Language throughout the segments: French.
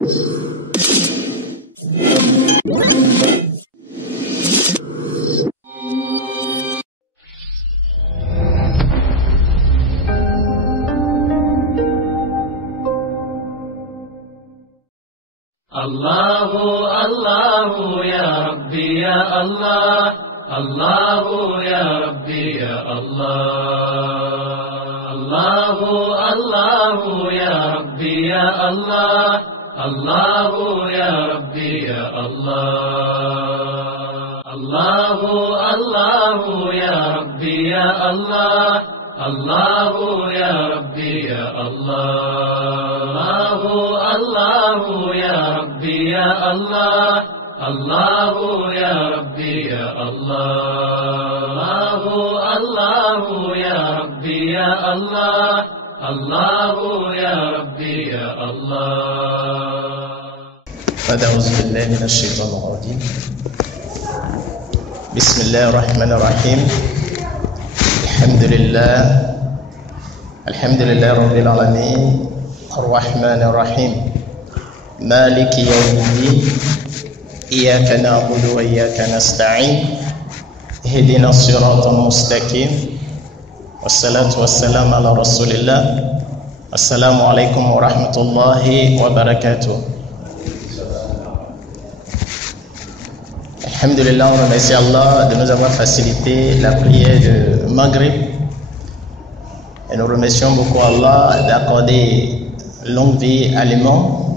الله الله يا ربي يا الله الله يا ربي يا الله الله الله يا ربي يا الله الله يا ربي يا الله الله الله يا ربي يا الله الله يا ربي يا الله الله يا ربي يا الله الله يا ربي يا الله الله يا ربي يا الله الله يا ربي يا الله. أعوذ بالله من الشيطان الرجيم. بسم الله الرحمن الرحيم. الحمد لله رب العالمين الرحمن الرحيم مالك يوم الدين إياك نعبد وإياك نستعين اهدنا الصراط المستقيم والصلاة والسلام على رسول الله. السلام عليكم ورحمة الله وبركاته. Alhamdulillah, on remercie Allah de nous avoir facilité la prière de Maghrib. Et nous remercions beaucoup Allah d'accorder longue vie à l'imam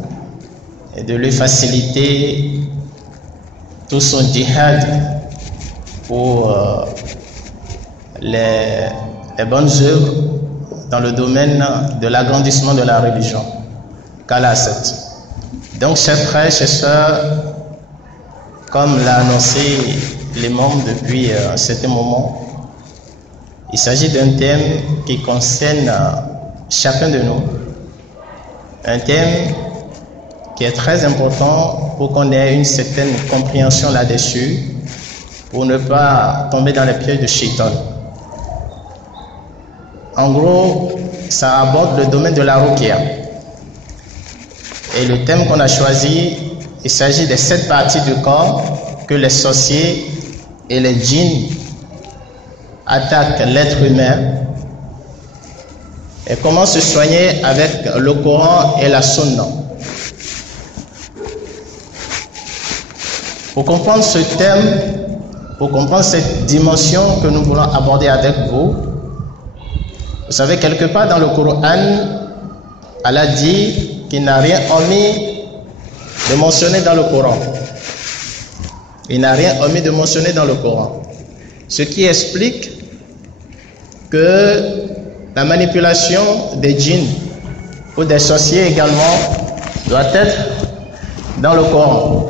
et de lui faciliter tout son djihad pour les bonnes œuvres dans le domaine de l'agrandissement de la religion. Qu'Allah accepte. Donc, chers frères, chers sœurs, comme l'a annoncé l'imam depuis un certain moment, il s'agit d'un thème qui concerne chacun de nous. Un thème qui est très important pour qu'on ait une certaine compréhension là-dessus, pour ne pas tomber dans les pièges de Shaitan. En gros, ça aborde le domaine de la ruqya. Et le thème qu'on a choisi, il s'agit des 7 parties du corps que les sorciers et les djinns attaquent l'être humain et comment se soigner avec le Coran et la Sunna. Pour comprendre ce thème, pour comprendre cette dimension que nous voulons aborder avec vous, vous savez, quelque part dans le Coran, Allah dit qu'il n'a rien omis de mentionner dans le Coran. Il n'a rien omis de mentionner dans le Coran. Ce qui explique que la manipulation des djinns ou des sorciers également doit être dans le Coran.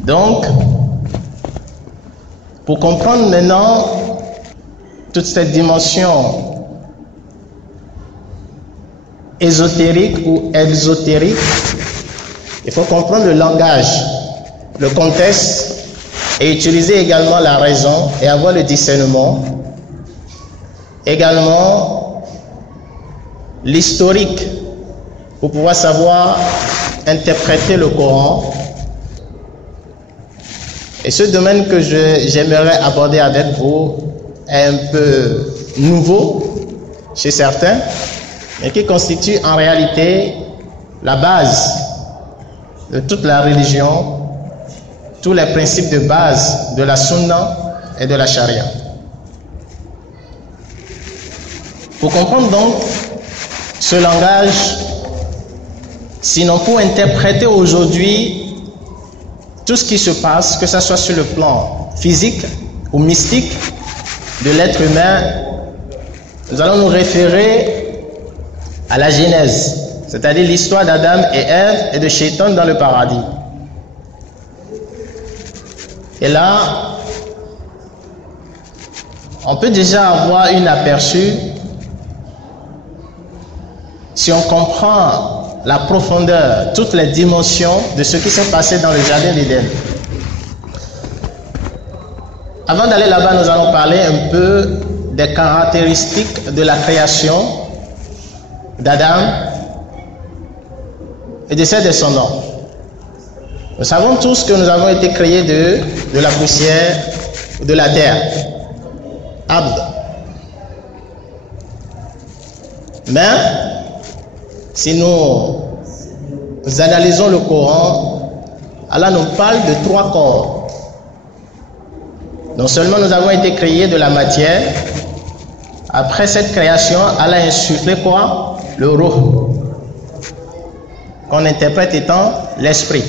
Donc, pour comprendre maintenant toute cette dimension ésotérique ou exotérique, il faut comprendre le langage, le contexte et utiliser également la raison et avoir le discernement. Également l'historique pour pouvoir savoir interpréter le Coran. Et ce domaine que j'aimerais aborder avec vous est un peu nouveau chez certains, mais qui constitue en réalité la base de toute la religion, tous les principes de base de la sunna et de la charia. Pour comprendre donc ce langage, sinon pour interpréter aujourd'hui tout ce qui se passe, que ce soit sur le plan physique ou mystique de l'être humain, nous allons nous référer à la Genèse, c'est-à-dire l'histoire d'Adam et Ève et de Shaitan dans le paradis. Et là, on peut déjà avoir un aperçu, si on comprend la profondeur, toutes les dimensions de ce qui s'est passé dans le jardin d'Éden. Avant d'aller là-bas, nous allons parler un peu des caractéristiques de la création d'Adam et de ses descendants. Nous savons tous que nous avons été créés de la poussière, de la terre. Abd. Mais, si nous analysons le Coran, Allah nous parle de 3 corps. Non seulement nous avons été créés de la matière, après cette création, Allah a insufflé quoi? Le ruh, qu'on interprète étant l'esprit.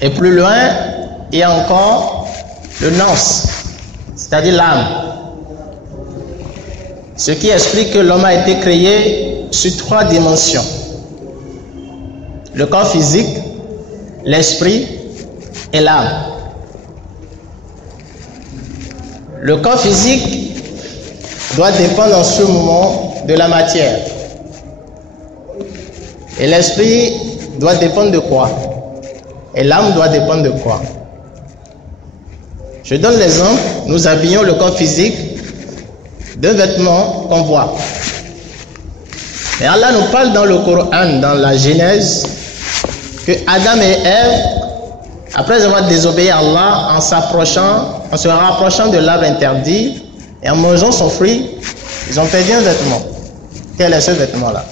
Et plus loin, il y a encore le nafs, c'est-à-dire l'âme. Ce qui explique que l'homme a été créé sur 3 dimensions. Le corps physique, l'esprit et l'âme. Le corps physique doit dépendre en ce moment de la matière. Et l'esprit doit dépendre de quoi? Et l'âme doit dépendre de quoi? Je donne l'exemple, nous habillons le corps physique de vêtements qu'on voit. Et Allah nous parle dans le Coran, dans la Genèse, que Adam et Ève, après avoir désobéi à Allah, en se rapprochant de l'arbre interdit et en mangeant son fruit, ils ont perdu un vêtement. Quel est ce vêtement-là?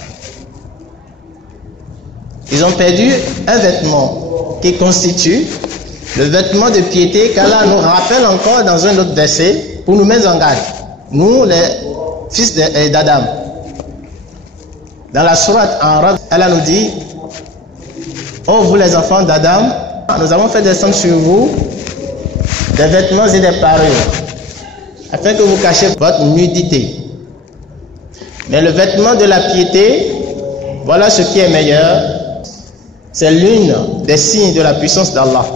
Ils ont perdu un vêtement qui constitue le vêtement de piété qu'Allah nous rappelle encore dans un autre verset pour nous mettre en garde. Nous, les fils d'Adam. Dans la sourate Araf, Allah nous dit: ô vous les enfants d'Adam, nous avons fait descendre sur vous des vêtements et des parures, afin que vous cachiez votre nudité. Mais le vêtement de la piété, voilà ce qui est meilleur. C'est l'une des signes de la puissance d'Allah.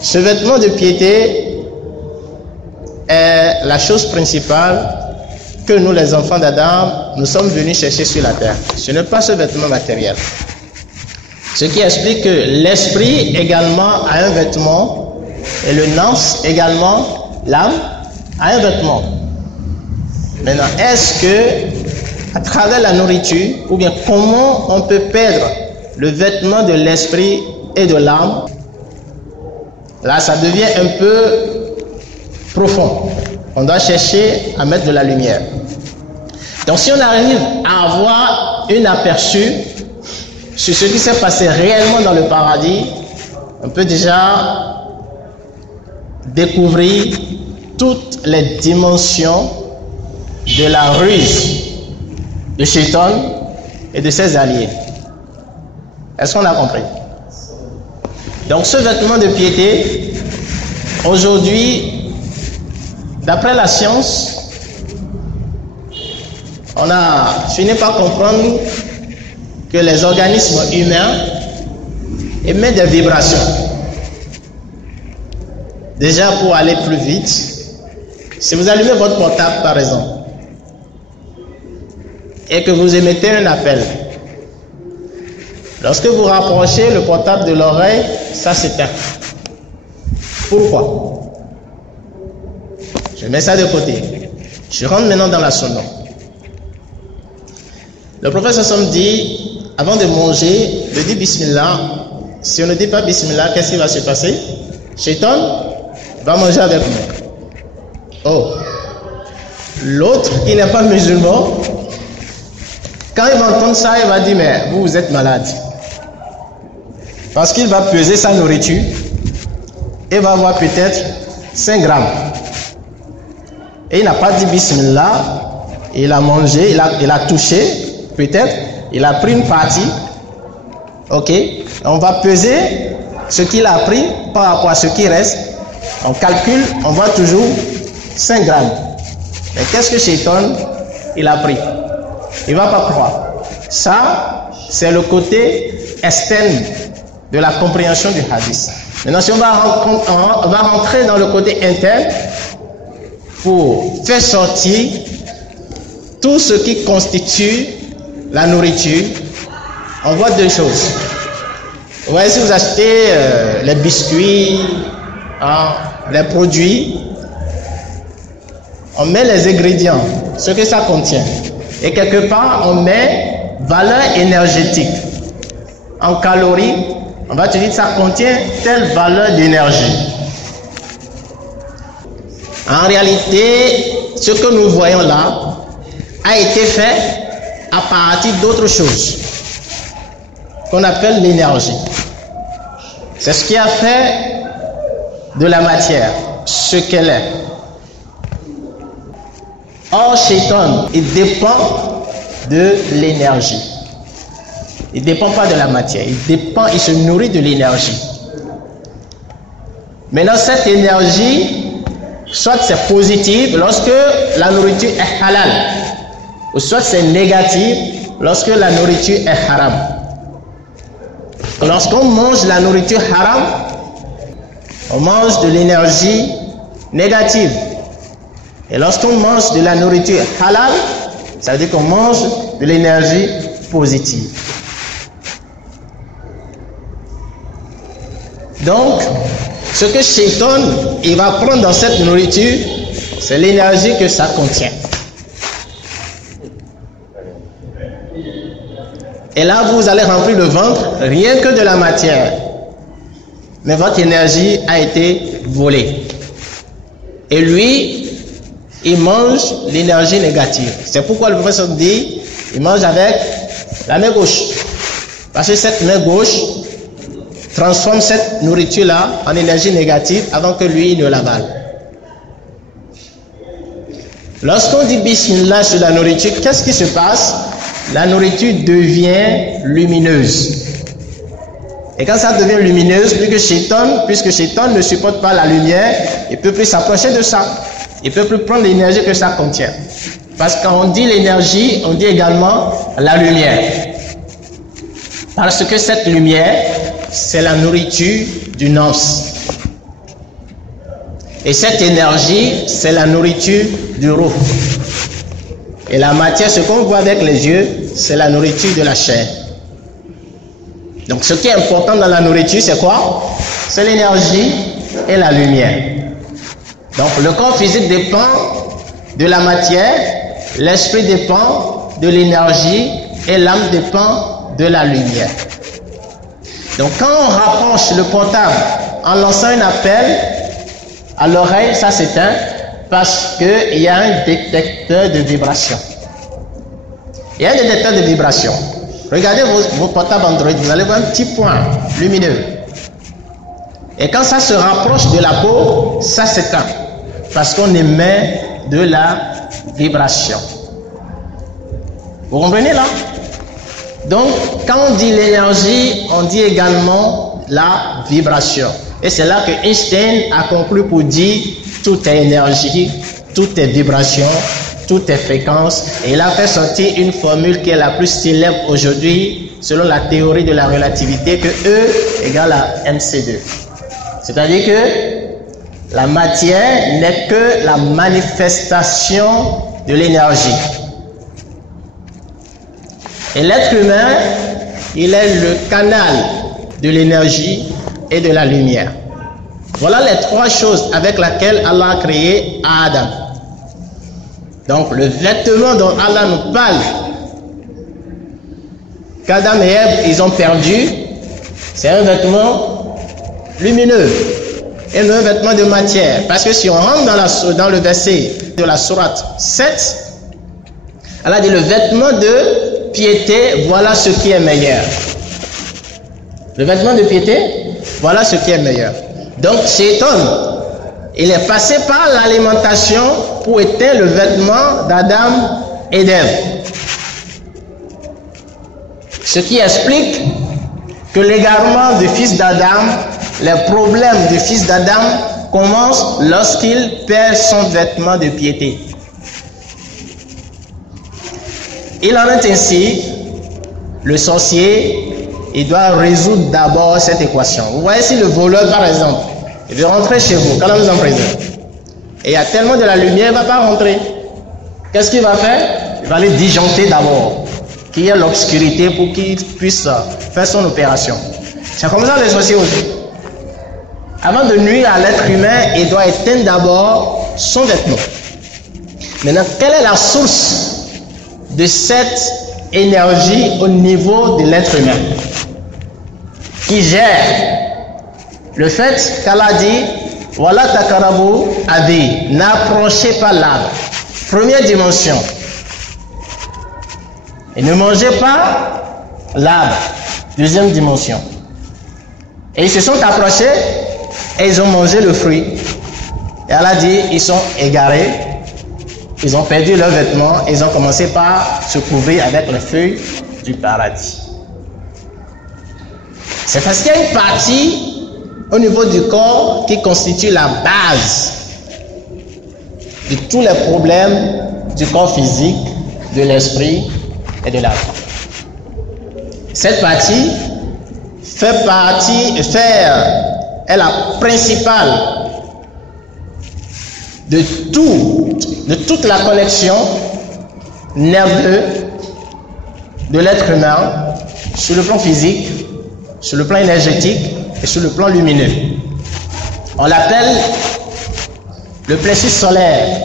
Ce vêtement de piété est la chose principale que nous, les enfants d'Adam, nous sommes venus chercher sur la terre. Ce n'est pas ce vêtement matériel. Ce qui explique que l'esprit également a un vêtement et le nafs également, l'âme, a un vêtement. Maintenant, est-ce que à travers la nourriture, ou bien comment on peut perdre le vêtement de l'esprit et de l'âme? Là, ça devient un peu profond. On doit chercher à mettre de la lumière. Donc, si on arrive à avoir un aperçu sur ce qui s'est passé réellement dans le paradis, on peut déjà découvrir toutes les dimensions de la ruse de Shaitan et de ses alliés. Est-ce qu'on a compris? Donc ce vêtement de piété, aujourd'hui, d'après la science, on a fini par comprendre que les organismes humains émettent des vibrations. Déjà, pour aller plus vite, si vous allumez votre portable par exemple, et que vous émettez un appel, lorsque vous rapprochez le portable de l'oreille, ça s'éteint. Pourquoi? Je mets ça de côté. Je rentre maintenant dans la sonore. Le prophète Sassam dit, avant de manger, de dire Bismillah. Si on ne dit pas Bismillah, qu'est-ce qui va se passer? Shaitan va manger avec nous. Oh. L'autre qui n'est pas musulman, quand il va entendre ça, il va dire, mais vous êtes malade. Parce qu'il va peser sa nourriture et va avoir peut-être 5 grammes. Et il n'a pas dit Bismillah, il a mangé, il a touché, peut-être, il a pris une partie. Ok, on va peser ce qu'il a pris par rapport à ce qui reste. On calcule, on voit toujours 5 grammes. Mais qu'est-ce que Shaitan, il a pris? Il ne va pas croire. Ça, c'est le côté externe de la compréhension du hadith. Maintenant, si on va rentrer dans le côté interne pour faire sortir tout ce qui constitue la nourriture, on voit 2 choses. Vous voyez, si vous achetez les biscuits, les produits, on met les ingrédients, ce que ça contient. Et quelque part, on met valeur énergétique. En calories, on va te dire que ça contient telle valeur d'énergie. En réalité, ce que nous voyons là a été fait à partir d'autre chose qu'on appelle l'énergie. C'est ce qui a fait de la matière ce qu'elle est. Or, Shaitan, il dépend de l'énergie. Il ne dépend pas de la matière. Il se nourrit de l'énergie. Maintenant, cette énergie, soit c'est positif lorsque la nourriture est halal, ou soit c'est négatif lorsque la nourriture est haram. Lorsqu'on mange la nourriture haram, on mange de l'énergie négative. Et lorsqu'on mange de la nourriture halal, ça veut dire qu'on mange de l'énergie positive. Donc, ce que Shaitan, il va prendre dans cette nourriture, c'est l'énergie que ça contient. Et là, vous allez remplir le ventre rien que de la matière. Mais votre énergie a été volée. Et lui, il mange l'énergie négative. C'est pourquoi le professeur dit, il mange avec la main gauche. Parce que cette main gauche transforme cette nourriture-là en énergie négative avant que lui ne l'avale. Lorsqu'on dit Bismillah sur la nourriture, qu'est-ce qui se passe? La nourriture devient lumineuse. Et quand ça devient lumineuse, puisque Shaitan ne supporte pas la lumière, il ne peut plus s'approcher de ça. Il ne peut plus prendre l'énergie que ça contient. Parce que quand on dit l'énergie, on dit également la lumière. Parce que cette lumière, c'est la nourriture du nafs. Et cette énergie, c'est la nourriture du ruh. Et la matière, ce qu'on voit avec les yeux, c'est la nourriture de la chair. Donc ce qui est important dans la nourriture, c'est quoi? C'est l'énergie et la lumière. Donc le corps physique dépend de la matière, l'esprit dépend de l'énergie et l'âme dépend de la lumière. Donc quand on rapproche le portable en lançant un appel à l'oreille, ça s'éteint parce qu'il y a un détecteur de vibration. Il y a un détecteur de vibration. Regardez vos portables Android, vous allez voir un petit point lumineux. Et quand ça se rapproche de la peau, ça s'éteint parce qu'on émet de la vibration. Vous comprenez là? Donc, quand on dit l'énergie, on dit également la vibration. Et c'est là que Einstein a conclu pour dire tout est énergie, tout est vibration, tout est fréquence. Et il a fait sortir une formule qui est la plus célèbre aujourd'hui selon la théorie de la relativité, que E égale à mc2. C'est-à-dire que la matière n'est que la manifestation de l'énergie. Et l'être humain, il est le canal de l'énergie et de la lumière. Voilà les trois choses avec lesquelles Allah a créé Adam. Donc le vêtement dont Allah nous parle, qu'Adam et Ève, ils ont perdu, c'est un vêtement lumineux et non un vêtement de matière. Parce que si on rentre dans le verset de la sourate 7, Allah dit le vêtement de piété, voilà ce qui est meilleur. Le vêtement de piété, voilà ce qui est meilleur. Donc Shaitan, il est passé par l'alimentation pour éteindre le vêtement d'Adam et d'Ève. Ce qui explique que l'égarement du fils d'Adam, les problèmes du fils d'Adam commencent lorsqu'il perd son vêtement de piété. Il en est ainsi, le sorcier, il doit résoudre d'abord cette équation. Vous voyez, si le voleur, par exemple, il veut rentrer chez vous, quand nous en prison, et il y a tellement de la lumière, il ne va pas rentrer. Qu'est-ce qu'il va faire? Il va aller disjoncter d'abord, qu'il y ait l'obscurité pour qu'il puisse faire son opération. C'est comme ça les sorciers aussi. Avant de nuire à l'être humain, il doit éteindre d'abord son vêtement. Maintenant, quelle est la source de cette énergie au niveau de l'être humain, qui gère le fait qu'Allah dit Wala takarabu adi, n'approchez pas l'arbre. Première dimension. Et ne mangez pas l'arbre. Deuxième dimension. Et ils se sont approchés et ils ont mangé le fruit. Et Allah dit, ils sont égarés, ils ont perdu leurs vêtements, et ils ont commencé par se couvrir avec les feuilles du paradis. C'est parce qu'il y a une partie au niveau du corps qui constitue la base de tous les problèmes du corps physique, de l'esprit et de la vie. Cette partie est la principale de toute la connexion nerveuse de l'être humain sur le plan physique, sur le plan énergétique et sur le plan lumineux. On l'appelle le plexus solaire.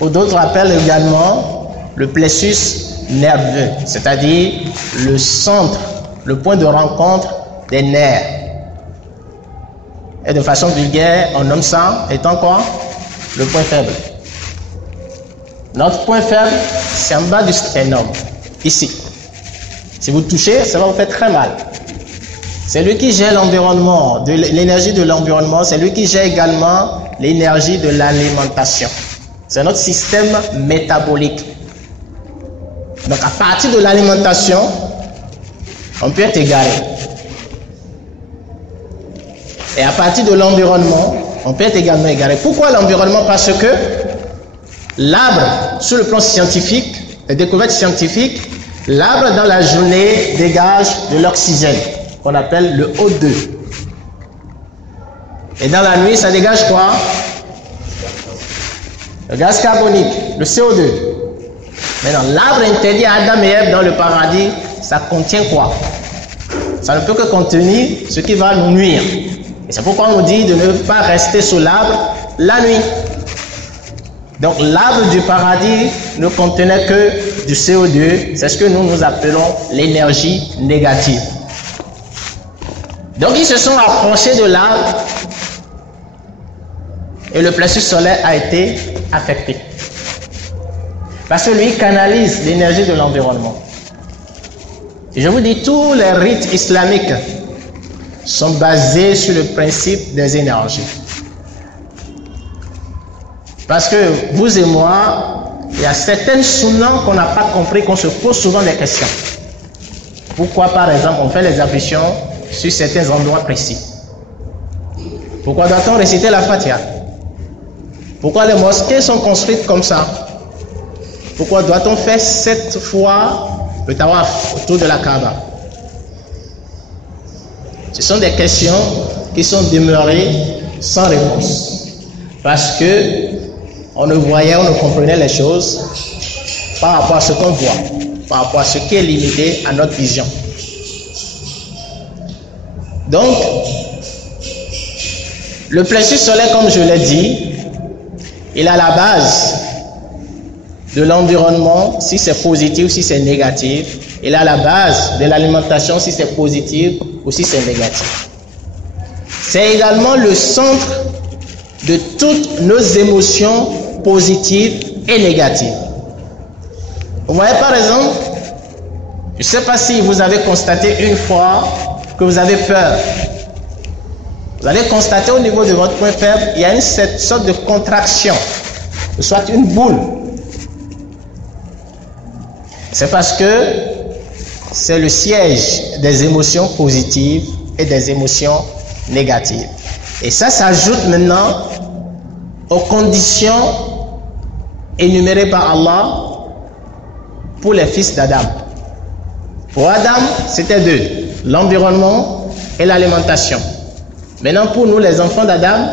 Ou d'autres appellent également le plexus nerveux, c'est-à-dire le centre, le point de rencontre des nerfs. Et de façon vulgaire, on nomme ça étant quoi? Le point faible. Notre point faible, c'est en bas du sternum, ici. Si vous touchez, ça va vous faire très mal. C'est lui qui gère l'environnement, l'énergie de l'environnement, c'est lui qui gère également l'énergie de l'alimentation. C'est notre système métabolique. Donc à partir de l'alimentation, on peut être égaré. Et à partir de l'environnement, on peut être également égaré. Pourquoi l'environnement? Parce que l'arbre, sur le plan scientifique, les découvertes scientifiques, l'arbre dans la journée dégage de l'oxygène, qu'on appelle le O2. Et dans la nuit, ça dégage quoi? Le gaz carbonique, le CO2. Maintenant, l'arbre interdit à Adam et Ève dans le paradis, ça contient quoi? Ça ne peut que contenir ce qui va nous nuire. Et c'est pourquoi on nous dit de ne pas rester sous l'arbre la nuit. Donc l'arbre du paradis ne contenait que du CO2, c'est ce que nous appelons l'énergie négative. Donc ils se sont approchés de l'arbre et le plexus solaire a été affecté. Parce que lui canalise l'énergie de l'environnement. Et je vous dis, tous les rites islamiques sont basés sur le principe des énergies. Parce que vous et moi, il y a certaines sunnas qu'on n'a pas compris, qu'on se pose souvent des questions. Pourquoi, par exemple, on fait les ablutions sur certains endroits précis? Pourquoi doit-on réciter la Fatiha? Pourquoi les mosquées sont construites comme ça? Pourquoi doit-on faire 7 fois le tawaf autour de la Kaaba? Ce sont des questions qui sont demeurées sans réponse. Parce que on ne voyait, on ne comprenait les choses par rapport à ce qu'on voit, par rapport à ce qui est limité à notre vision. Donc, le plexus solaire, comme je l'ai dit, il a la base de l'environnement, si c'est positif ou si c'est négatif. Il a la base de l'alimentation, si c'est positif ou si c'est négatif. C'est également le centre de toutes nos émotions positives et négatives. Vous voyez par exemple, je ne sais pas si vous avez constaté une fois que vous avez peur. Vous allez constater au niveau de votre point faible, il y a une sorte de contraction, soit une boule. C'est parce que c'est le siège des émotions positives et des émotions négatives. Et ça s'ajoute maintenant aux conditions énumérées par Allah pour les fils d'Adam. Pour Adam, c'était deux, l'environnement et l'alimentation. Maintenant, pour nous, les enfants d'Adam,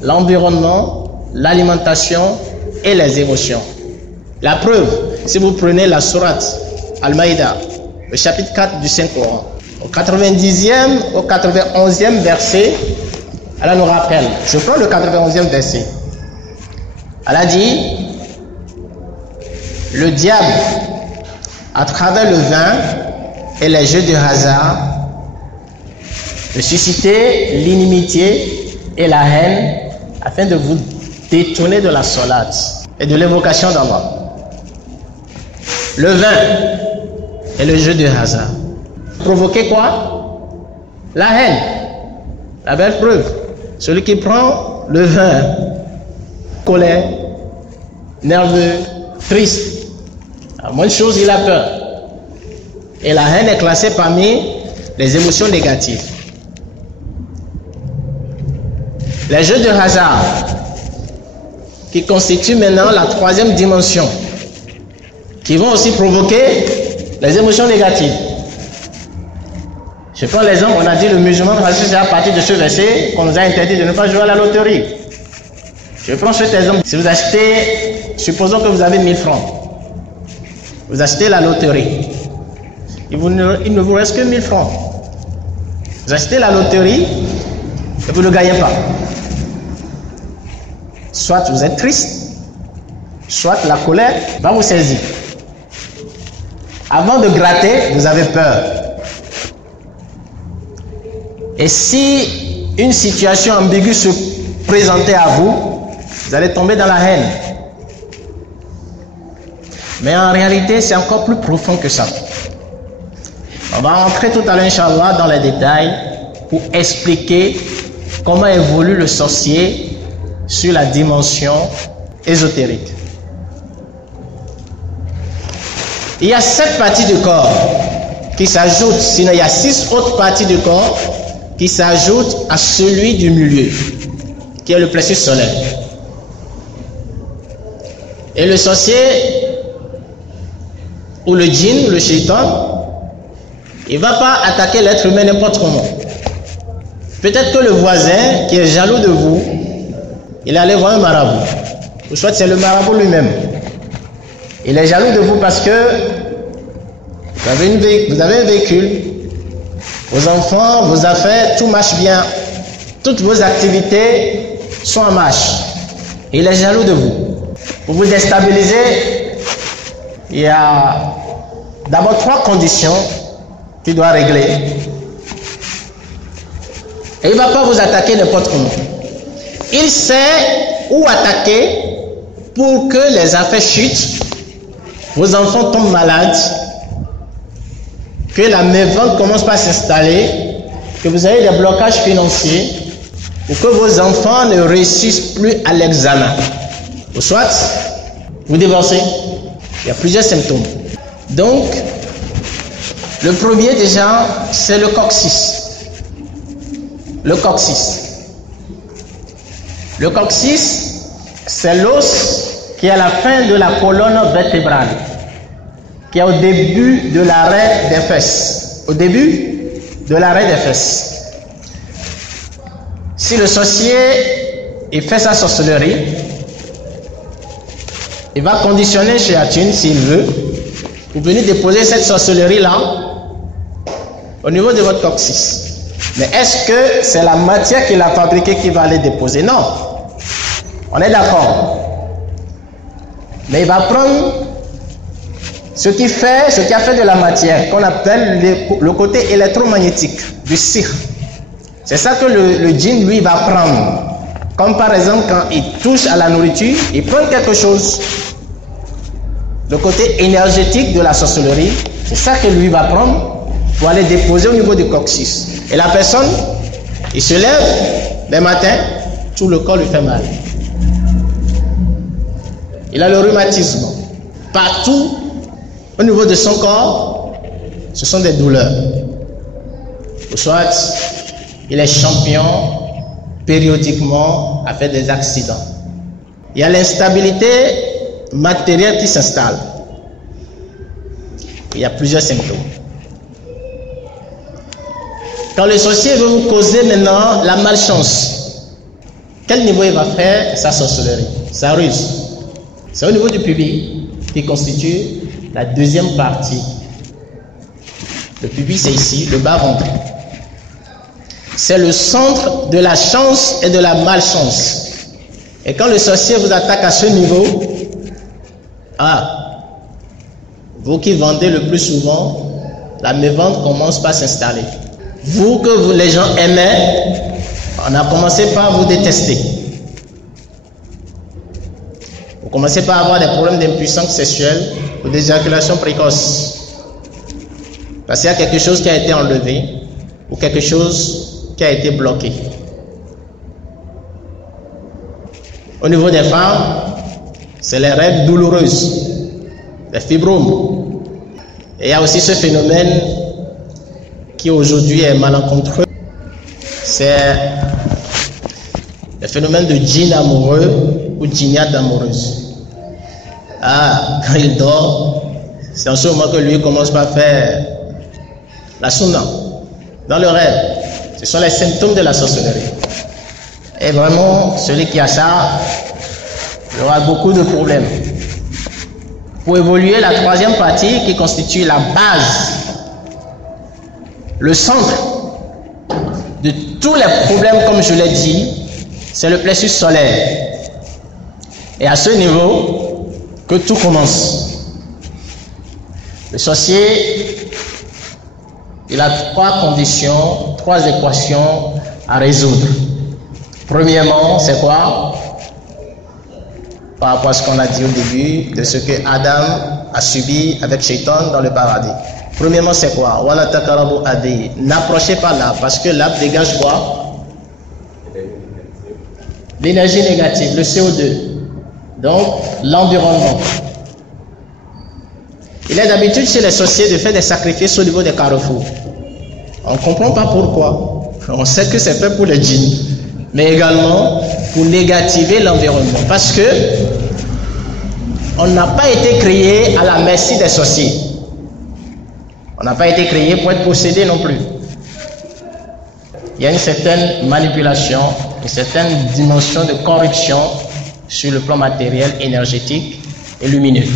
l'environnement, l'alimentation et les émotions. La preuve, si vous prenez la sourate Al-Maïda, le chapitre 4 du Saint-Coran, au 90e, au 91e verset, Allah nous rappelle, je prends le 91e verset. Allah dit, le diable, à travers le vin et les jeux de hasard, de susciter l'inimitié et la haine afin de vous détourner de la solade et de l'évocation d'Allah. Le vin et le jeu de hasard. Provoquer quoi? La haine. La belle preuve. Celui qui prend le vin, colère, nerveux, triste, à moins de choses, il a peur. Et la haine est classée parmi les émotions négatives. Les jeux de hasard, qui constituent maintenant la troisième dimension, qui vont aussi provoquer les émotions négatives. Je prends l'exemple, on a dit le musulman, c'est à partir de ce verset qu'on nous a interdit de ne pas jouer à la loterie. Je prends cet exemple. Si vous achetez, supposons que vous avez 1000 francs, vous achetez la loterie, il ne vous reste que 1000 francs. Vous achetez la loterie et vous ne gagnez pas. Soit vous êtes triste, soit la colère va vous saisir. Avant de gratter, vous avez peur. Et si une situation ambiguë se présentait à vous, vous allez tomber dans la haine. Mais en réalité, c'est encore plus profond que ça. On va entrer tout à l'heure, Inch'Allah, dans les détails pour expliquer comment évolue le sorcier sur la dimension ésotérique. Il y a 7 parties du corps qui s'ajoutent, sinon il y a 6 autres parties du corps qui s'ajoutent à celui du milieu, qui est le plexus solaire. Et le sorcier, ou le djinn, le shaitan, il ne va pas attaquer l'être humain n'importe comment. Peut-être que le voisin qui est jaloux de vous, il est allé voir un marabout. Ou soit c'est le marabout lui-même. Il est jaloux de vous parce que vous avez un véhicule, vos enfants, vos affaires, tout marche bien. Toutes vos activités sont en marche. Il est jaloux de vous. Pour vous déstabiliser, il y a d'abord 3 conditions qu'il doit régler. Et il ne va pas vous attaquer n'importe comment. Il sait où attaquer pour que les affaires chutent, vos enfants tombent malades, que la mévente commence pas à s'installer, que vous avez des blocages financiers, ou que vos enfants ne réussissent plus à l'examen. Ou soit, vous divorcez. Il y a plusieurs symptômes. Donc, le premier déjà, c'est le coccyx. Le coccyx. Le coccyx, c'est l'os qui est à la fin de la colonne vertébrale, qui est au début de l'arrêt des fesses. Au début de l'arrêt des fesses. Si le sorcier il fait sa sorcellerie, il va conditionner Shayatine, s'il veut, pour venir déposer cette sorcellerie-là au niveau de votre coccyx. Mais est-ce que c'est la matière qu'il a fabriquée qui va aller déposer? Non. On est d'accord. Mais il va prendre ce qui a fait de la matière, qu'on appelle le côté électromagnétique du cire. C'est ça que le djinn, lui, va prendre. Comme par exemple, quand il touche à la nourriture, il prend quelque chose. Le côté énergétique de la sorcellerie, c'est ça que lui va prendre pour aller déposer au niveau du coccyx. Et la personne, il se lève le matin, tout le corps lui fait mal. Il a le rhumatisme. Partout, au niveau de son corps, ce sont des douleurs. Ou soit, il est champion périodiquement à faire des accidents. Il y a l'instabilité matérielle qui s'installe. Il y a plusieurs symptômes. Quand le sorcier veut vous causer maintenant la malchance, quel niveau il va faire sa sorcellerie, sa ruse? C'est au niveau du pubis qui constitue la deuxième partie. Le pubis, c'est ici, le bas-ventre. C'est le centre de la chance et de la malchance. Et quand le sorcier vous attaque à ce niveau, Vous qui vendez le plus souvent, la mévente commence par s'installer. Vous que les gens aimaient, on a commencé par vous détester. Vous commencez par avoir des problèmes d'impuissance sexuelle ou d'éjaculation précoce. Parce qu'il y a quelque chose qui a été enlevé ou quelque chose qui a été bloqué. Au niveau des femmes, c'est les règles douloureuses, les fibromes. Et il y a aussi ce phénomène qui aujourd'hui est malencontreux, c'est le phénomène de djinn amoureux ou djinnate amoureuse. Ah, quand il dort, c'est en ce moment que lui commence par faire la sunna dans le rêve. Ce sont les symptômes de la sorcellerie. Et vraiment, celui qui a ça, il aura beaucoup de problèmes. Pour évoluer, la troisième partie qui constitue la base, le centre de tous les problèmes, comme je l'ai dit, c'est le plexus solaire. Et à ce niveau que tout commence. Le sorcier, il a trois conditions, trois équations à résoudre. Premièrement, c'est quoi? Par rapport à ce qu'on a dit au début, de ce que Adam a subi avec Shaitan dans le paradis. Premièrement, c'est quoi? N'approchez pas l'arbre, parce que l'arbre dégage quoi? L'énergie négative, le CO2. Donc, l'environnement. Il est d'habitude chez les sorciers de faire des sacrifices au niveau des carrefours. On ne comprend pas pourquoi. On sait que c'est fait pour les djinns, mais également pour négativer l'environnement. Parce que on n'a pas été créé à la merci des sorciers. On n'a pas été créé pour être possédé non plus. Il y a une certaine manipulation, une certaine dimension de corruption sur le plan matériel, énergétique et lumineux.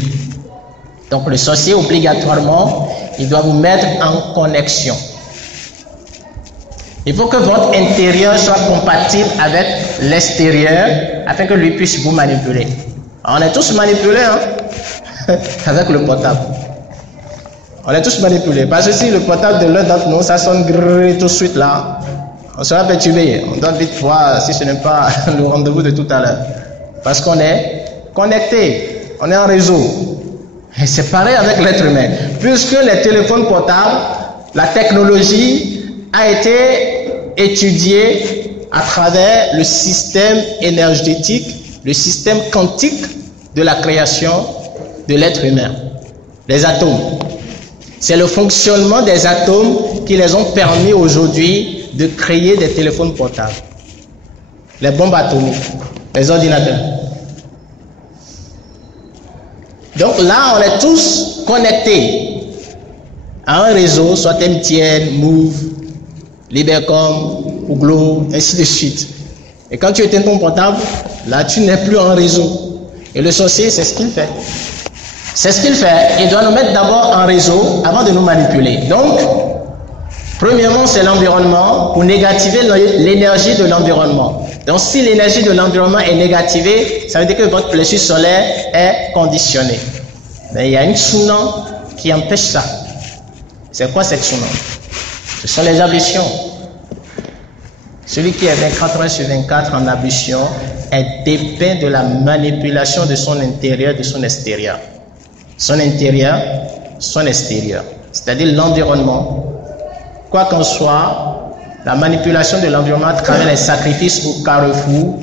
Donc le sorcier, obligatoirement, il doit vous mettre en connexion. Il faut que votre intérieur soit compatible avec l'extérieur afin que lui puisse vous manipuler. On est tous manipulés hein, avec le portable. On est tous manipulés. Parce que si le portable de l'un d'entre nous, ça sonne grrr, tout de suite là, on sera perturbé. On doit vite voir si ce n'est pas le rendez-vous de tout à l'heure. Parce qu'on est connecté, on est en réseau. Et c'est pareil avec l'être humain. Puisque les téléphones portables, la technologie a été étudiée à travers le système énergétique, le système quantique de la création de l'être humain. Les atomes. C'est le fonctionnement des atomes qui les ont permis aujourd'hui de créer des téléphones portables. Les bombes atomiques, les ordinateurs. Donc là, on est tous connectés à un réseau, soit MTN, Move, Libercom, Ouglo, ainsi de suite. Et quand tu éteins ton portable, là, tu n'es plus en réseau. Et le sorcier, c'est ce qu'il fait. C'est ce qu'il fait. Il doit nous mettre d'abord en réseau avant de nous manipuler. Donc, premièrement, c'est l'environnement pour négativer l'énergie de l'environnement. Donc, si l'énergie de l'environnement est négativée, ça veut dire que votre plexus solaire est conditionné. Mais il y a une tsuna qui empêche ça. C'est quoi cette tsuna? Ce sont les ablutions. Celui qui est 24 heures sur 24 en ablution est dépeint de la manipulation de son intérieur, de son extérieur. Son intérieur, son extérieur. C'est-à-dire l'environnement. Quoi qu'en soit, la manipulation de l'environnement à travers les sacrifices au carrefour,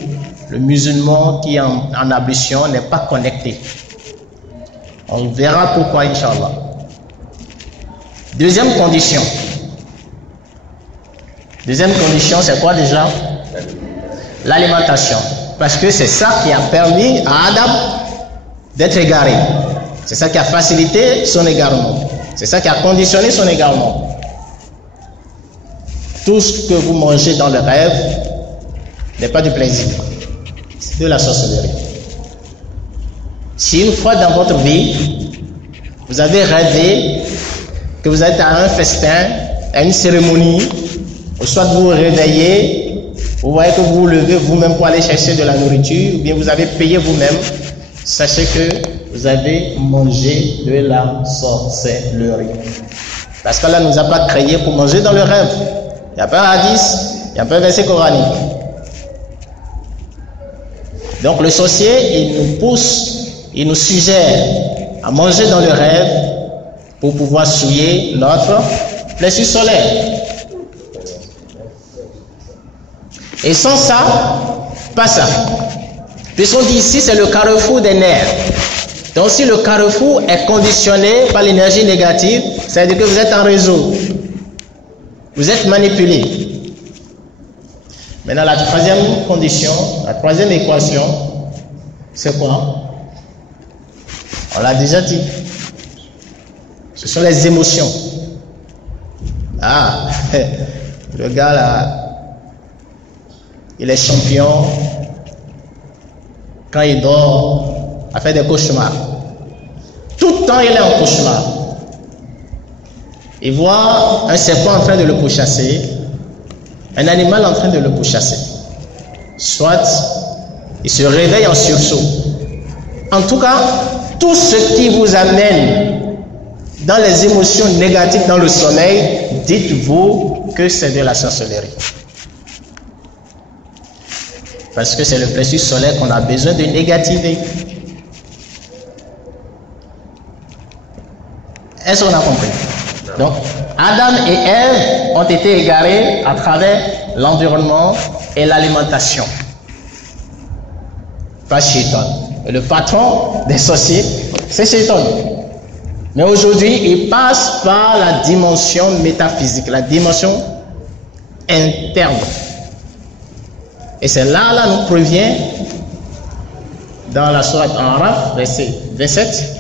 le musulman qui est en ablution n'est pas connecté. On verra pourquoi, Inch'Allah. Deuxième condition. Deuxième condition, c'est quoi déjà? L'alimentation. Parce que c'est ça qui a permis à Adam d'être égaré. C'est ça qui a facilité son égarement. C'est ça qui a conditionné son égarement. Tout ce que vous mangez dans le rêve n'est pas du plaisir. C'est de la sorcellerie. Si une fois dans votre vie, vous avez rêvé que vous êtes à un festin, à une cérémonie, ou soit vous vous réveillez, vous voyez que vous vous levez vous-même pour aller chercher de la nourriture, ou bien vous avez payé vous-même, sachez que vous avez mangé de la sorcellerie. Parce qu'Allah ne nous a pas créés pour manger dans le rêve. Il n'y a pas un hadith, il n'y a pas un verset coranique. Donc le sorcier, il nous pousse, il nous suggère à manger dans le rêve pour pouvoir souiller notre plexus solaire. Et sans ça, pas ça. Puisqu'on dit ici, c'est le carrefour des nerfs. Donc si le carrefour est conditionné par l'énergie négative, ça veut dire que vous êtes en réseau. Vous êtes manipulé. Maintenant, la troisième condition, la troisième équation, c'est quoi? On l'a déjà dit. Ce sont les émotions. Ah, le gars là, il est champion. Quand il dort, il fait des cauchemars. Tout le temps, il est en cauchemar. Il voit un serpent en train de le pourchasser, un animal en train de le pourchasser. Soit il se réveille en sursaut. En tout cas, tout ce qui vous amène dans les émotions négatives dans le sommeil, dites-vous que c'est de la sorcellerie. Parce que c'est le plexus solaire qu'on a besoin de négativer. Est-ce qu'on a compris? Donc, Adam et Ève ont été égarés à travers l'environnement et l'alimentation. Pas Shaitan. Et le patron des sorciers, c'est Shaitan. Mais aujourd'hui, il passe par la dimension métaphysique, la dimension interne. Et c'est là nous provient dans la sourate Araf, verset 27,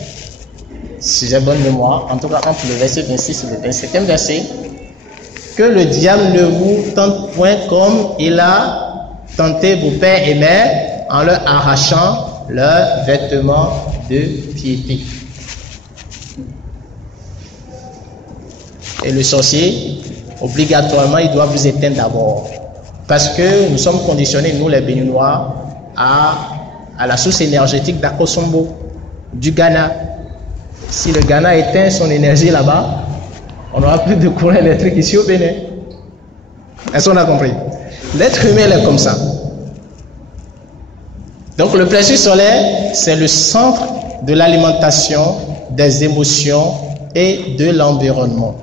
si j'ai bonne mémoire, en tout cas entre le verset 26 et le 27e verset, que le diable ne vous tente point comme il a tenté vos pères et mères en leur arrachant leurs vêtements de piété. Et le sorcier, obligatoirement, il doit vous éteindre d'abord. Parce que nous sommes conditionnés, nous les Béninois, à la source énergétique d'Akosombo, du Ghana. Si le Ghana éteint son énergie là-bas, on n'aura plus de courant électrique ici au Bénin. Est-ce qu'on a compris? L'être humain est comme ça. Donc le plexus solaire, c'est le centre de l'alimentation, des émotions et de l'environnement.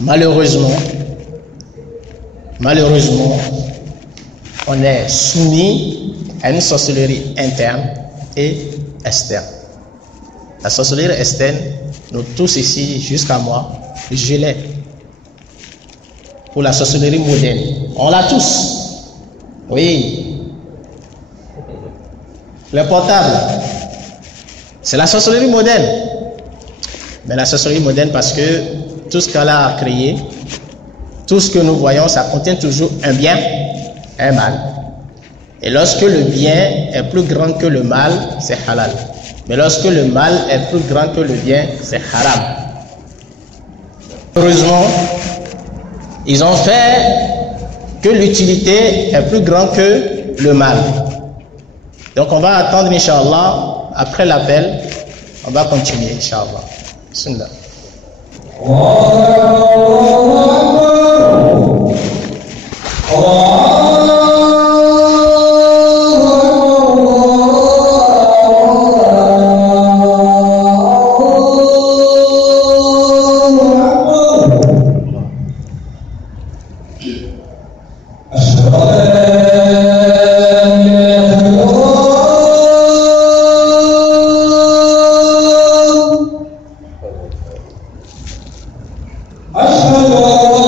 Malheureusement, on est soumis à une sorcellerie interne et externe. La sorcellerie externe, nous tous ici, jusqu'à moi, je l'ai. Pour la sorcellerie moderne, on l'a tous. Oui. Le portable, c'est la sorcellerie moderne. Mais la sorcellerie moderne parce que tout ce qu'Allah a créé, tout ce que nous voyons, ça contient toujours un bien et un mal. Et lorsque le bien est plus grand que le mal, c'est halal. Mais lorsque le mal est plus grand que le bien, c'est haram. Heureusement, ils ont fait que l'utilité est plus grande que le mal. Donc on va attendre, Inch'Allah, après l'appel, on va continuer, Inch'Allah. Bismillah. أشهد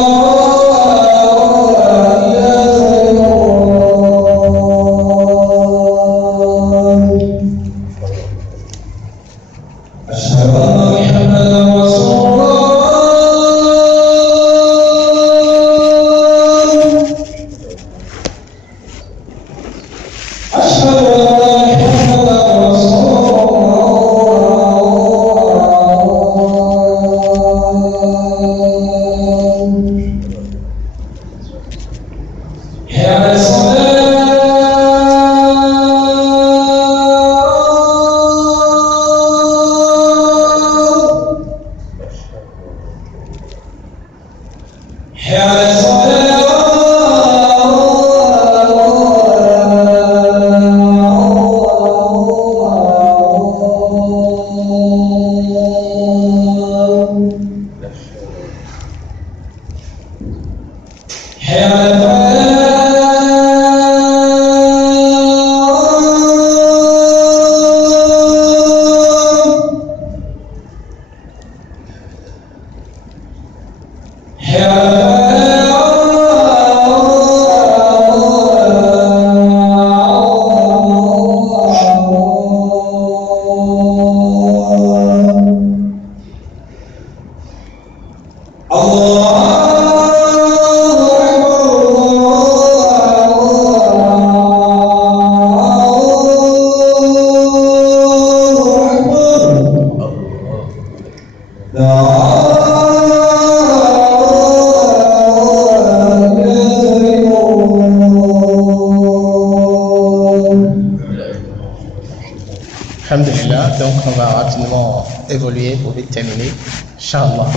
Alhamdulillah, donc on va rapidement évoluer pour vite terminer, Inch'Allah.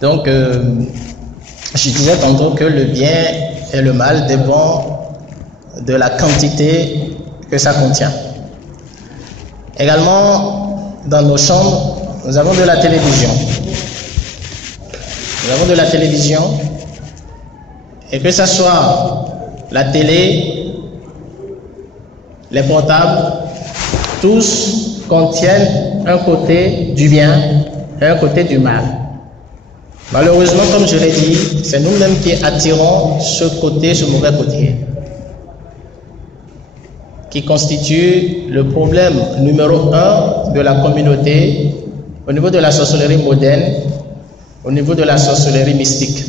Donc, je disais tantôt que le bien et le mal dépend de la quantité que ça contient. Également, dans nos chambres, nous avons de la télévision. Nous avons de la télévision, et que ce soit la télé, les portables, tous contiennent un côté du bien et un côté du mal. Malheureusement, comme je l'ai dit, c'est nous-mêmes qui attirons ce côté, ce mauvais côté, qui constitue le problème numéro 1 de la communauté au niveau de la sorcellerie moderne, au niveau de la sorcellerie mystique.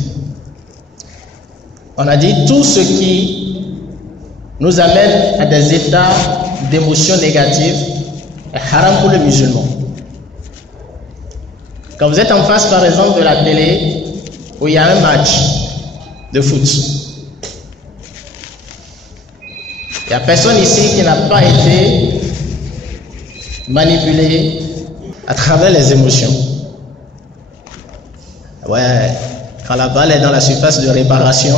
On a dit tout ce qui nous amène à des états d'émotions négatives est haram pour le musulman. Quand vous êtes en face, par exemple, de la télé où il y a un match de foot, il n'y a personne ici qui n'a pas été manipulé à travers les émotions. Ouais, quand la balle est dans la surface de réparation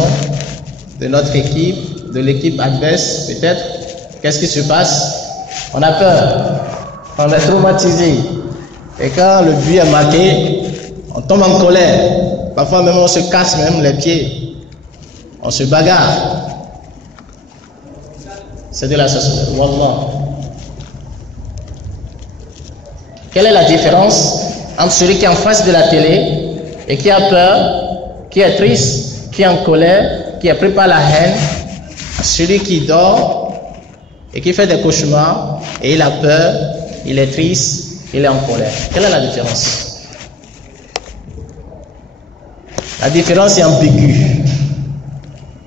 de notre équipe, de l'équipe adverse, peut-être, qu'est-ce qui se passe? On a peur, on est traumatisé. Et quand le but est marqué, on tombe en colère. Parfois même on se casse même les pieds. On se bagarre. C'est de la sorcellerie. Wallah. Quelle est la différence entre celui qui est en face de la télé et qui a peur, qui est triste, qui est en colère, qui est pris par la haine, à celui qui dort et qui fait des cauchemars et il a peur, il est triste, il est en colère? Quelle est la différence? La différence est ambiguë.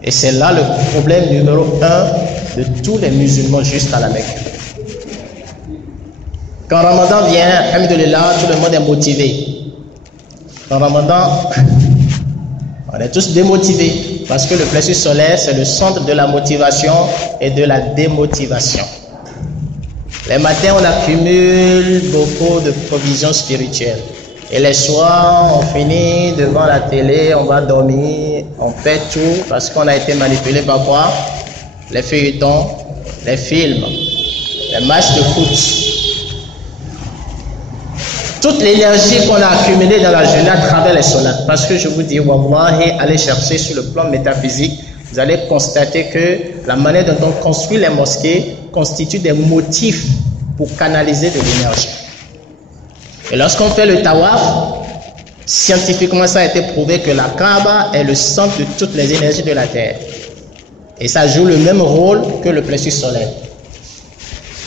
Et c'est là le problème numéro 1 de tous les musulmans juste à la Mecque. Quand Ramadan vient, alhamdulillah, tout le monde est motivé. Quand Ramadan, on est tous démotivés parce que le plexus solaire, c'est le centre de la motivation et de la démotivation. Les matins, on accumule beaucoup de provisions spirituelles. Et les soirs, on finit devant la télé, on va dormir, on perd tout parce qu'on a été manipulé par quoi? Les feuilletons, les films, les matchs de foot. Toute l'énergie qu'on a accumulée dans la journée à travers les sonates. Parce que je vous dis, wallahi, allez chercher sur le plan métaphysique, vous allez constater que la manière dont on construit les mosquées constitue des motifs pour canaliser de l'énergie. Et lorsqu'on fait le tawaf, scientifiquement ça a été prouvé que la Kaaba est le centre de toutes les énergies de la terre. Et ça joue le même rôle que le plexus solaire.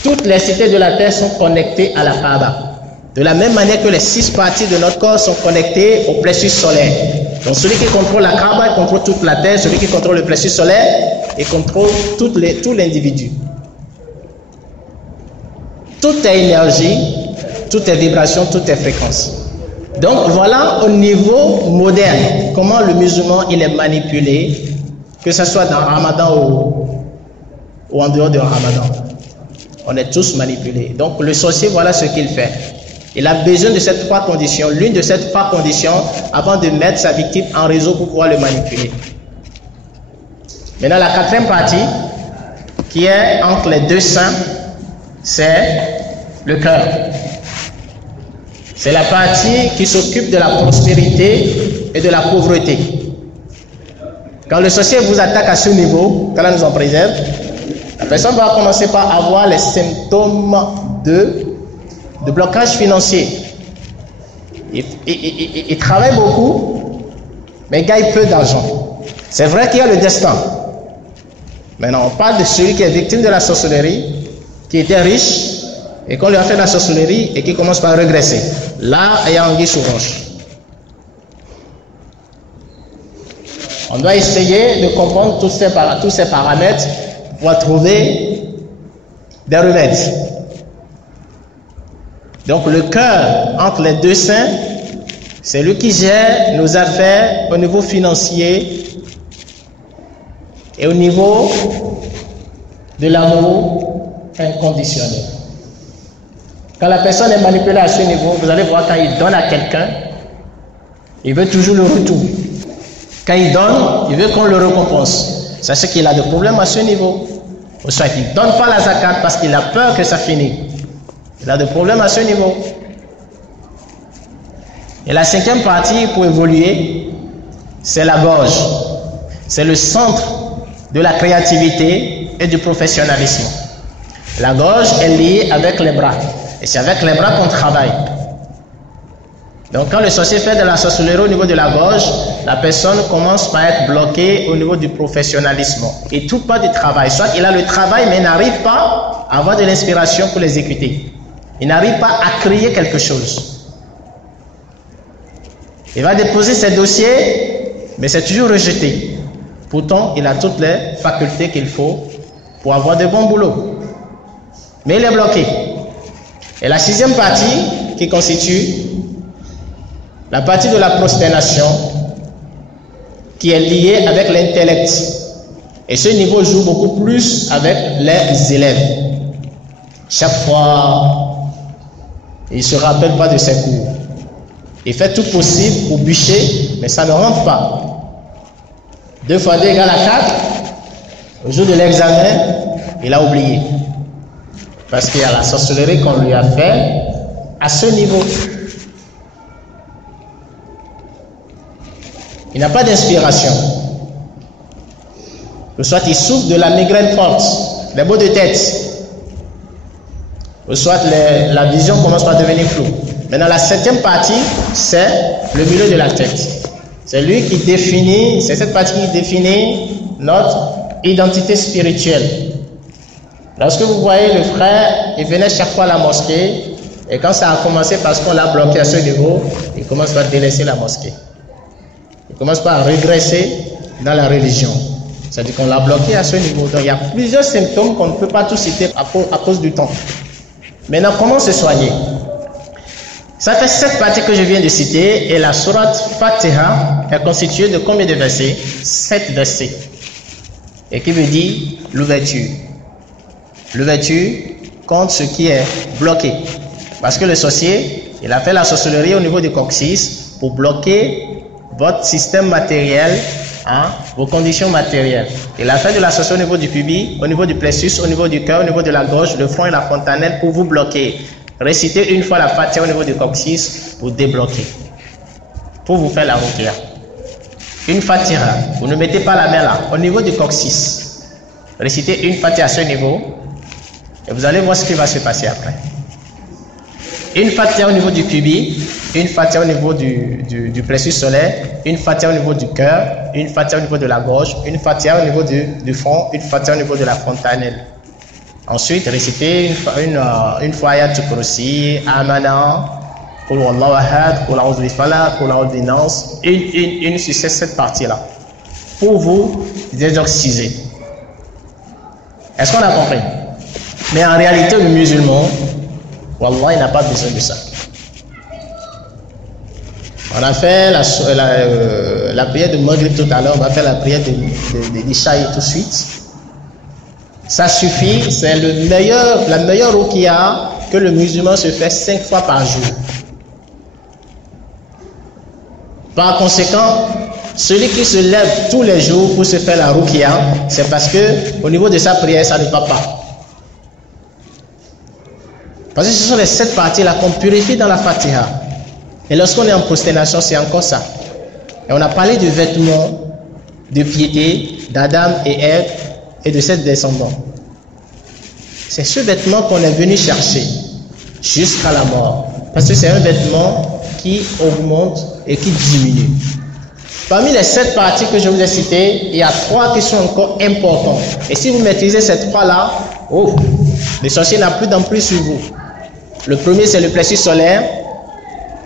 Toutes les cités de la terre sont connectées à la Kaaba. De la même manière que les 6 parties de notre corps sont connectées au plexus solaire. Donc celui qui contrôle la Kaaba, il contrôle toute la terre. Celui qui contrôle le plexus solaire, il contrôle tout l'individu. Tout est énergie, tout est vibration, tout est fréquence. Donc voilà au niveau moderne, comment le musulman il est manipulé, que ce soit dans le Ramadan ou en dehors du Ramadan. On est tous manipulés. Donc le sorcier, voilà ce qu'il fait. Il a besoin de ces 3 conditions, l'une de ces 3 conditions, avant de mettre sa victime en réseau pour pouvoir le manipuler. Maintenant, la 4e partie, qui est entre les 2 seins, c'est le cœur. C'est la partie qui s'occupe de la prospérité et de la pauvreté. Quand le sorcier vous attaque à ce niveau, qu'Allah nous en préserve, la personne va commencer par avoir les symptômes de blocage financier. Il travaille beaucoup, mais il gagne peu d'argent. C'est vrai qu'il y a le destin. Maintenant, on parle de celui qui est victime de la sorcellerie, qui était riche, et qu'on lui a fait la sorcellerie et qui commence par régresser. Là, il y a anguille sous roche. On doit essayer de comprendre tous ces paramètres pour trouver des remèdes. Donc le cœur entre les 2 seins C'est lui qui gère nos affaires au niveau financier et au niveau de l'amour inconditionnel. Quand la personne est manipulée à ce niveau, vous allez voir quand il donne à quelqu'un, il veut toujours le retour. Quand il donne, il veut qu'on le récompense. Sachez qu'il a des problèmes à ce niveau. Ou soit il ne donne pas la zakat parce qu'il a peur que ça finisse. Il a des problèmes à ce niveau. Et la cinquième partie pour évoluer, c'est la gorge. C'est le centre de la créativité et du professionnalisme. La gorge est liée avec les bras. Et c'est avec les bras qu'on travaille. Donc quand le sorcier fait de la sorcellerie au niveau de la gorge, la personne commence par être bloquée au niveau du professionnalisme. Et tout part du travail. Soit il a le travail mais n'arrive pas à avoir de l'inspiration pour l'exécuter. Il n'arrive pas à créer quelque chose. Il va déposer ses dossiers, mais c'est toujours rejeté. Pourtant, il a toutes les facultés qu'il faut pour avoir de bons boulots. Mais il est bloqué. Et la sixième partie, qui constitue la partie de la prosternation, qui est liée avec l'intellect. Et ce niveau joue beaucoup plus avec les élèves. Chaque fois, il ne se rappelle pas de ses cours. Il fait tout possible pour bûcher, mais ça ne rentre pas. 2 fois 2 égale à 4. Au jour de l'examen, il a oublié. Parce qu'il y a la sorcellerie qu'on lui a fait à ce niveau. Il n'a pas d'inspiration. Ou soit il souffre de la migraine forte, des maux de tête. Ou soit la vision commence par devenir floue. Maintenant, la septième partie, c'est le milieu de la tête. C'est lui qui définit, c'est cette partie qui définit notre identité spirituelle. Lorsque vous voyez le frère, il venait chaque fois à la mosquée, et quand ça a commencé parce qu'on l'a bloqué à ce niveau, il commence par délaisser la mosquée. Il commence par régresser dans la religion. C'est-à-dire qu'on l'a bloqué à ce niveau. Donc il y a plusieurs symptômes qu'on ne peut pas tous citer à cause du temps. Maintenant, comment se soigner? Ça fait 7 parties que je viens de citer, et la sourate Fatiha est constituée de combien de versets? 7 versets. Et qui veut dire l'ouverture. L'ouverture contre ce qui est bloqué. Parce que le sorcier, il a fait la sorcellerie au niveau du coccyx pour bloquer votre système matériel, vos conditions matérielles. Il a fait de la sorcellerie au niveau du pubis, au niveau du plexus, au niveau du cœur, au niveau de la gorge, le front et la fontanelle pour vous bloquer. Récitez une fois la Fatiha au niveau du coccyx pour débloquer. Pour vous faire la ruqya. Une Fatiha, vous ne mettez pas la main là, au niveau du coccyx. Récitez une Fatiha à ce niveau et vous allez voir ce qui va se passer après. Une Fatiha au niveau du pubis, une Fatiha au niveau du plexus solaire, une Fatiha au niveau du cœur, une Fatiha au niveau de la gorge, une Fatiha au niveau du front, une Fatiha au niveau de la fontanelle. Ensuite, récitez une fois Ayatul Kursi, Amana, Qul Huwallahu Ahad, Qul A'udhu bi Falaq, Qul A'udhu bi Nas, une sur cette partie-là, pour vous détoxiser. Est-ce qu'on a compris? Mais en réalité, le musulman, Wallah, il n'a pas besoin de ça. On a fait la prière de Maghrib tout à l'heure, on va faire la prière de l'Ishaï tout de suite. Ça suffit, c'est la meilleure ruqya que le musulman se fait 5 fois par jour. Par conséquent, celui qui se lève tous les jours pour se faire la ruqya, c'est parce que au niveau de sa prière, ça ne va pas. Parce que ce sont les 7 parties-là qu'on purifie dans la Fatiha. Et lorsqu'on est en prosternation, c'est encore ça. Et on a parlé de vêtements de piété d'Adam et Ève et de ses descendants. C'est ce vêtement qu'on est venu chercher jusqu'à la mort. Parce que c'est un vêtement qui augmente et qui diminue. Parmi les 7 parties que je vous ai citées, il y a 3 qui sont encore importantes. Et si vous maîtrisez ces 3-là, le sorcier n'a plus d'emprise sur vous. Le premier, c'est le plexus solaire,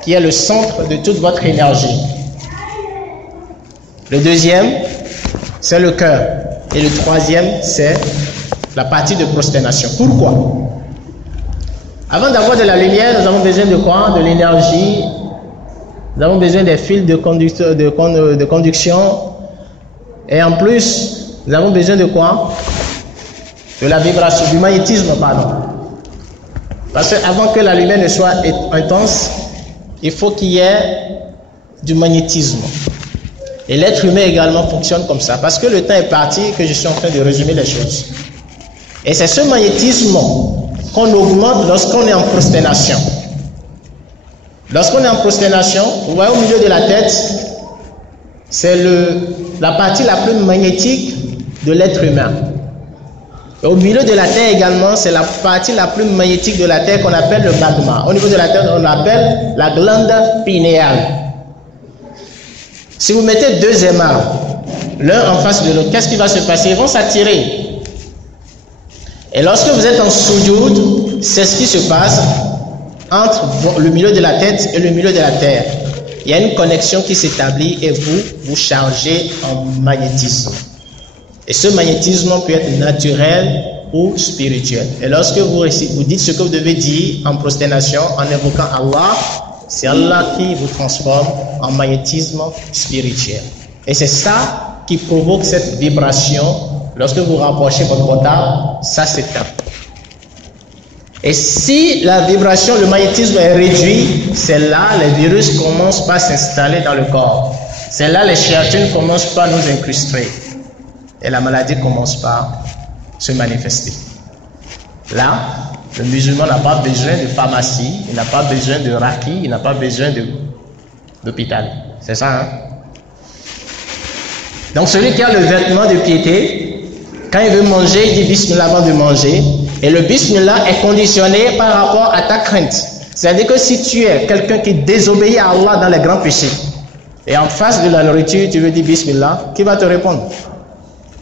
qui est le centre de toute votre énergie. Le deuxième, c'est le cœur. Et le troisième, c'est la partie de prosternation. Pourquoi? Avant d'avoir de la lumière, nous avons besoin de quoi? De l'énergie Nous avons besoin des fils de conduction. Et en plus, nous avons besoin de quoi? De la vibration, du magnétisme, pardon. Parce qu'avant que la lumière ne soit intense, il faut qu'il y ait du magnétisme. Et l'être humain également fonctionne comme ça. Parce que le temps est parti que je suis en train de résumer les choses. Et c'est ce magnétisme qu'on augmente lorsqu'on est en prosternation. Lorsqu'on est en prosternation, vous voyez au milieu de la tête, c'est la partie la plus magnétique de l'être humain. Et au milieu de la tête également, c'est la partie la plus magnétique de la tête qu'on appelle le magma. Au niveau de la tête, on l'appelle la glande pinéale. Si vous mettez deux aimants, l'un en face de l'autre, qu'est-ce qui va se passer? Ils vont s'attirer. Et lorsque vous êtes en soujoud, c'est ce qui se passe entre le milieu de la tête et le milieu de la terre. Il y a une connexion qui s'établit et vous chargez en magnétisme. Et ce magnétisme peut être naturel ou spirituel. Et lorsque vous dites ce que vous devez dire en prosternation, en invoquant Allah, c'est Allah qui vous transforme en magnétisme spirituel. Et c'est ça qui provoque cette vibration. Lorsque vous rapprochez votre portable, ça s'éteint. Et si la vibration, le magnétisme est réduit, c'est là les virus commencent par s'installer dans le corps. C'est là les chéatines commencent par nous incruster. Et la maladie commence par se manifester. Là, le musulman n'a pas besoin de pharmacie, il n'a pas besoin de raki, il n'a pas besoin d'hôpital. C'est ça, hein? Donc celui qui a le vêtement de piété, quand il veut manger, il dit bismillah avant de manger. Et le bismillah est conditionné par rapport à ta crainte. C'est-à-dire que si tu es quelqu'un qui désobéit à Allah dans les grands péchés, et en face de la nourriture, tu veux dire bismillah, qui va te répondre?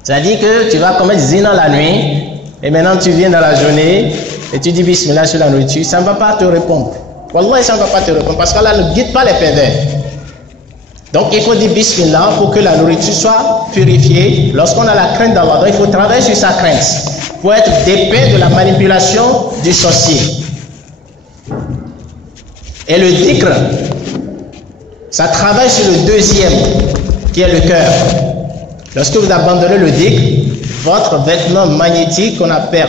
C'est-à-dire que tu vas commettre zina la nuit, et maintenant tu viens dans la journée, et tu dis bismillah sur la nourriture, ça ne va pas te répondre. Wallah, ça ne va pas te répondre, parce qu'Allah ne guide pas les pervers. Donc il faut dire bismillah pour que la nourriture soit purifiée. Lorsqu'on a la crainte d'Allah, il faut travailler sur sa crainte, pour être dépeint de la manipulation du sorcier. Et le dhikr, ça travaille sur le deuxième, qui est le cœur. Lorsque vous abandonnez le dhikr, votre vêtement magnétique qu'on appelle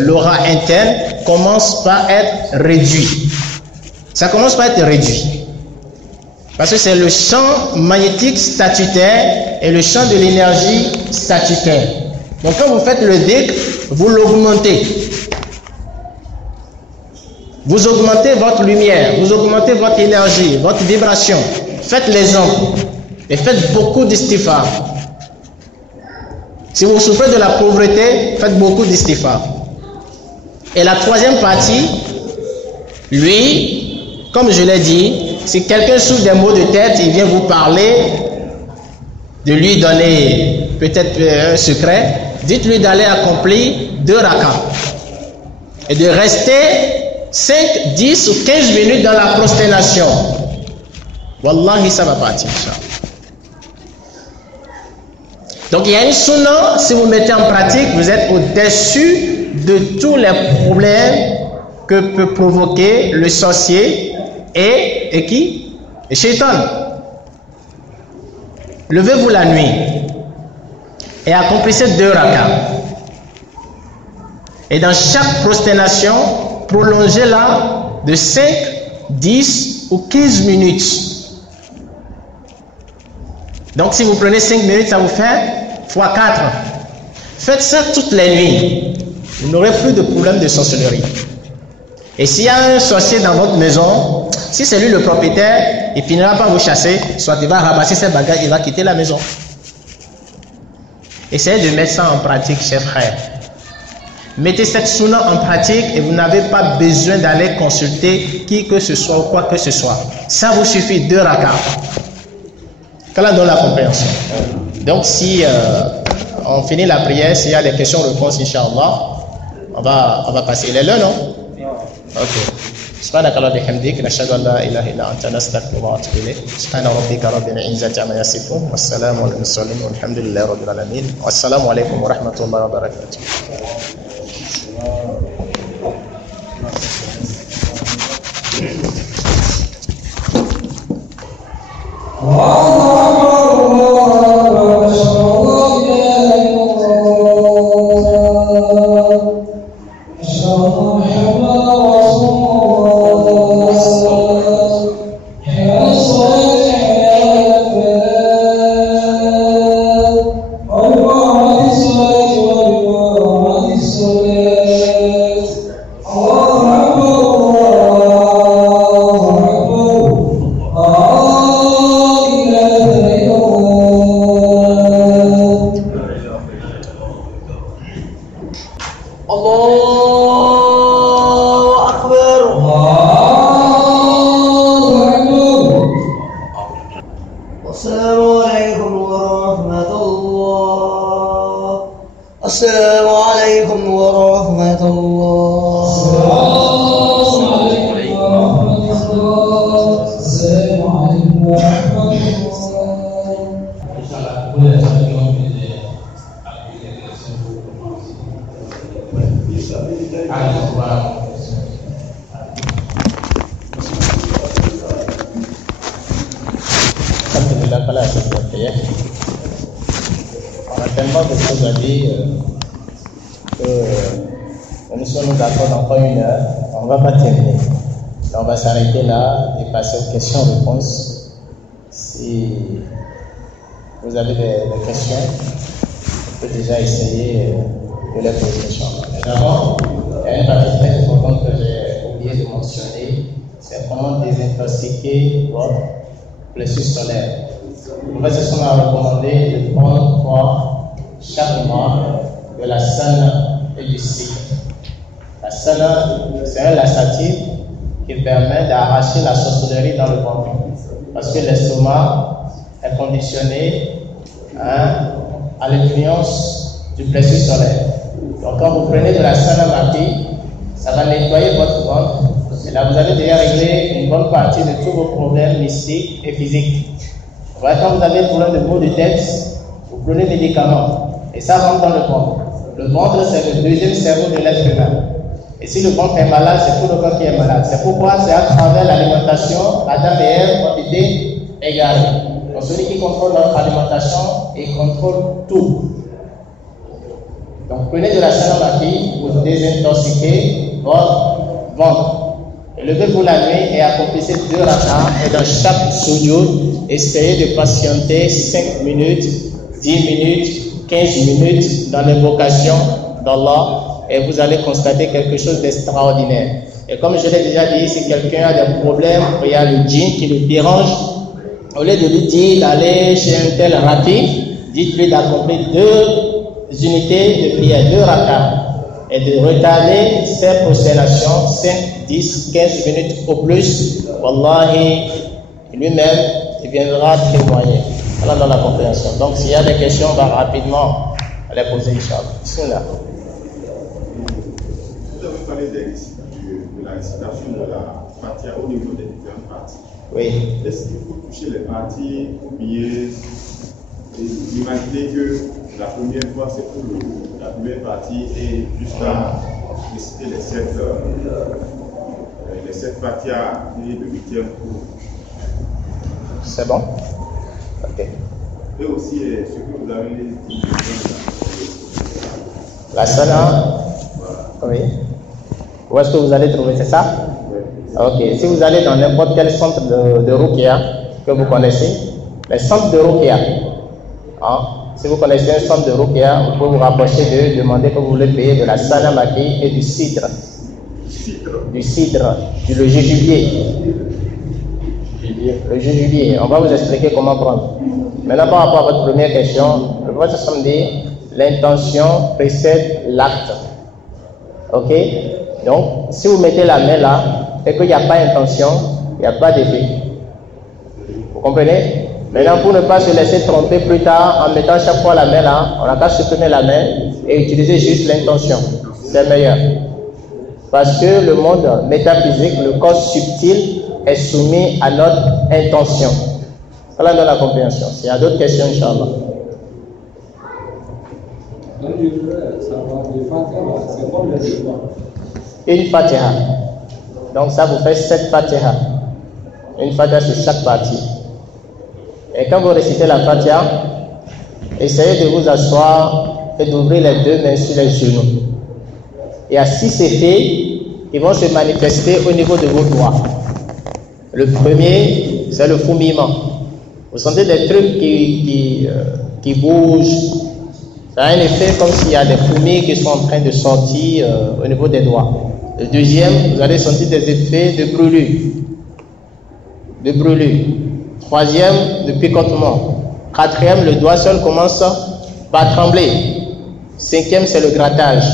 l'aura interne commence par être réduit. Ça commence par être réduit. Parce que c'est le champ magnétique statutaire et le champ de l'énergie statutaire. Donc quand vous faites le dhikr, vous l'augmentez. Vous augmentez votre lumière, vous augmentez votre énergie, votre vibration. Faites l'exemple et faites beaucoup d'istighfar. Si vous souffrez de la pauvreté, faites beaucoup d'istighfar. Et la troisième partie, lui, comme je l'ai dit, si quelqu'un souffre des maux de tête, il vient vous parler, de lui donner peut-être un secret, dites-lui d'aller accomplir 2 rakats et de rester 5, 10 ou 15 minutes dans la prosternation. Wallahi, ça va partir. Donc il y a une sunna, si vous mettez en pratique, vous êtes au-dessus de tous les problèmes que peut provoquer le sorcier et qui? Le shaitan. Levez-vous la nuit et accomplissez 2 rakats. Et dans chaque prosternation, prolongez-la de 5, 10 ou 15 minutes. Donc si vous prenez 5 minutes, ça vous fait x 4. Faites ça toutes les nuits. Vous n'aurez plus de problème de sorcellerie. Et s'il y a un sorcier dans votre maison, si c'est lui le propriétaire, il finira par vous chasser, soit il va ramasser ses bagages, il va quitter la maison. Essayez de mettre ça en pratique, chers frères. Mettez cette sunna en pratique et vous n'avez pas besoin d'aller consulter qui que ce soit ou quoi que ce soit. Ça vous suffit, 2 rakats. Qu'Allah donne la compréhension. Donc si on finit la prière, s'il y a des questions-réponses, Inch'Allah, on va passer. Il est là, non? Ok. سبحانك اللهم وبحمدك نشهد ان لا اله الا انت نستغفرك ونتوب اليك سبحان ربك رب العزه عما يصفون والسلام على المرسلين والحمد لله رب العالمين والسلام عليكم ورحمه الله وبركاته. On a tellement de choses à dire que nous sommes d'accord dans pas une heure, on ne va pas terminer. On va s'arrêter là et passer aux questions-réponses. Si vous avez des questions, on peut déjà essayer de les poser. D'abord, il y a une partie très importante que j'ai oublié de mentionner, c'est comment désintoxiquer votre plexus solaire. Le professeur m'a recommandé de prendre 3 chaque mois de la sana et du cidre. La sana, c'est un laxatif qui permet d'arracher la sorcellerie dans le ventre. Parce que l'estomac est conditionné à l'influence du plexus solaire. Donc quand vous prenez de la sana mati, ça va nettoyer votre ventre. Et là, vous avez déjà réglé une bonne partie de tous vos problèmes mystiques et physiques. Voilà, quand vous avez un problème de maux de tête, vous prenez des médicaments. Et ça rentre dans le ventre. Le ventre, c'est le deuxième cerveau de l'être humain. Et si le ventre est malade, c'est tout le corps qui est malade. C'est pourquoi c'est à travers l'alimentation, Adam et Ève ont été égarés. Donc celui qui contrôle notre alimentation, il contrôle tout. Donc prenez de la sanamaki pour désintoxiquer votre ventre. Levez-vous la nuit et accomplissez 2 rakats. Et dans chaque sujoud, essayez de patienter 5 minutes, 10 minutes, 15 minutes dans l'invocation d'Allah. Et vous allez constater quelque chose d'extraordinaire. Et comme je l'ai déjà dit, si quelqu'un a des problèmes, il y a le djinn qui le dérange, au lieu de lui dire d'aller chez un tel rati, dites-lui d'accomplir 2 unités de prière, 2 rakats, et de retarder ses prosternations 5, 10, 15 minutes au plus. Wallahi, lui-même, il viendra témoigner. Voilà dans la compréhension. Donc s'il y a des questions, on va rapidement les poser, Inch'Allah. Bismillah. Vous avez parlé de la récitation de la Fatiha au niveau des différentes parties. Oui. Est-ce qu'il faut toucher les parties ou bien imaginer que la première fois c'est pour la première partie et jusqu'à réciter les 7 Fatiha et le 8e cours? C'est bon? Ok. Et aussi ce que vous avez dit. La sana. Voilà. Oui. Où est-ce que vous allez trouver, c'est ça? Oui. Ok. Si vous allez dans n'importe quel centre de Ruqya que vous connaissez, les centres de Ruqya, si vous connaissez un centre de Ruqya, vous pouvez vous rapprocher d'eux, demander que vous voulez payer de la sana maki et du cidre. Du cidre, le jujubier. Le jujubier. On va vous expliquer comment prendre. Maintenant, par rapport à votre première question, le professeur dit l'intention précède l'acte. Ok? Donc, si vous mettez la main là et qu'il n'y a pas d'intention, il n'y a pas d'effet. Vous comprenez? Maintenant, pour ne pas se laisser tromper plus tard, en mettant chaque fois la main là, on n'a qu'à supprimer la main et utiliser juste l'intention. C'est meilleur. Parce que le monde métaphysique, le corps subtil, est soumis à notre intention. Voilà dans la compréhension. S'il y a d'autres questions, Inch'Allah. Une Fatiha. Donc ça vous fait 7 Fatiha. Une Fatiha sur chaque partie. Et quand vous récitez la Fatiha, essayez de vous asseoir et d'ouvrir les deux mains sur les genoux. Et si c'est fait, ils vont se manifester au niveau de vos doigts. Le premier, c'est le fourmillement. Vous sentez des trucs qui bougent. Ça a un effet comme s'il y a des fourmis qui sont en train de sortir au niveau des doigts. Le deuxième, vous allez sentir des effets de brûlure. Troisième, de picotement. Quatrième, le doigt seul commence par trembler. Cinquième, c'est le grattage.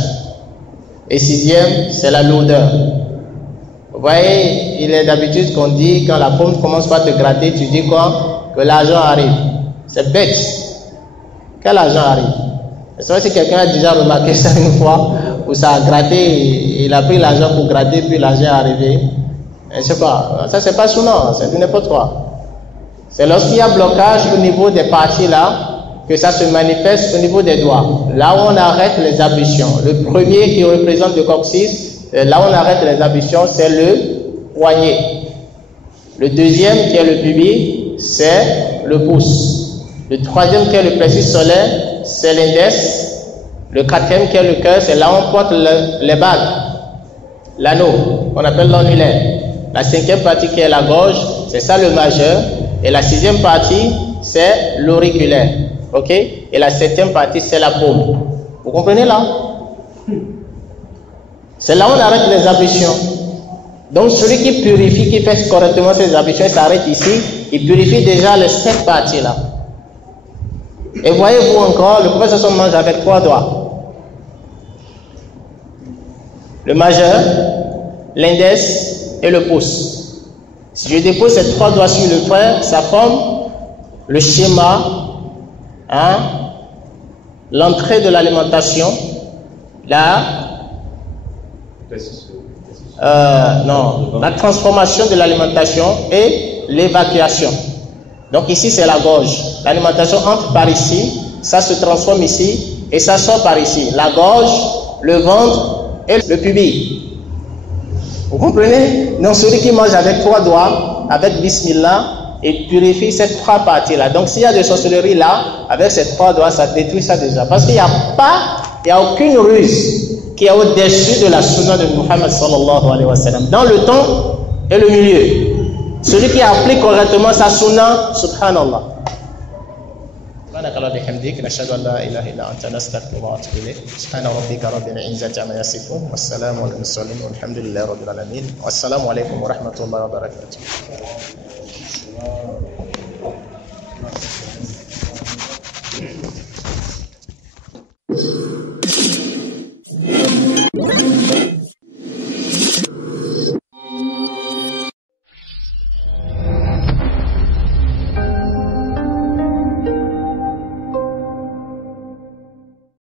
Et sixième, c'est la lourdeur. Vous voyez, il est d'habitude qu'on dit, quand la paume commence par te gratter, tu dis quoi? Que l'argent arrive. C'est bête. Quel argent arrive? C'est vrai si quelqu'un a déjà remarqué ça une fois, où ça a gratté, il a pris l'argent pour gratter, puis l'argent est arrivé. Je ne sais pas, ça c'est pas souvent, c'est du n'importe quoi. C'est lorsqu'il y a blocage au niveau des parties là, que ça se manifeste au niveau des doigts. Là où on arrête les ablutions. Le premier qui représente le coccyx, là où on arrête les ablutions, c'est le poignet. Le deuxième qui est le pubis, c'est le pouce. Le troisième qui est le plexus solaire, c'est l'index. Le quatrième qui est le cœur, c'est là où on porte les bagues. L'anneau, qu'on appelle l'annulaire. La cinquième partie qui est la gorge, c'est ça le majeur. Et la sixième partie, c'est l'auriculaire. Ok? Et la septième partie, c'est la paume. Vous comprenez là? C'est là où on arrête les ablutions. Donc celui qui purifie, qui fait correctement ses ablutions, il s'arrête ici. Il purifie déjà les 5 parties là. Et voyez-vous encore, le prophète se mange avec 3 doigts. Le majeur, l'index et le pouce. Si je dépose ces 3 doigts sur le frère, ça forme le schéma, l'entrée de l'alimentation, la transformation de l'alimentation et l'évacuation. Donc ici c'est la gorge. L'alimentation entre par ici, ça se transforme ici et ça sort par ici. La gorge, le ventre et le pubis. Vous comprenez? Donc celui qui mange avec 3 doigts, avec Bismillah, et purifie ces 3 parties-là. Donc s'il y a de sorcellerie là, avec ces 3 doigts, ça détruit ça déjà. Parce qu'il n'y a aucune ruse qui est au-dessus de la sunna de Muhammad sallallahu alayhi wa sallam. Dans le temps et le milieu. Celui qui applique correctement sa sunna, subhanallah. سبحانك اللهم وبحمدك نشهد ان لا اله الا انت نستغفرك ونتوب اليك سبحان ربك رب العزه عما يصفون والسلام على المرسلين والحمد لله رب العالمين والسلام عليكم ورحمه الله وبركاته.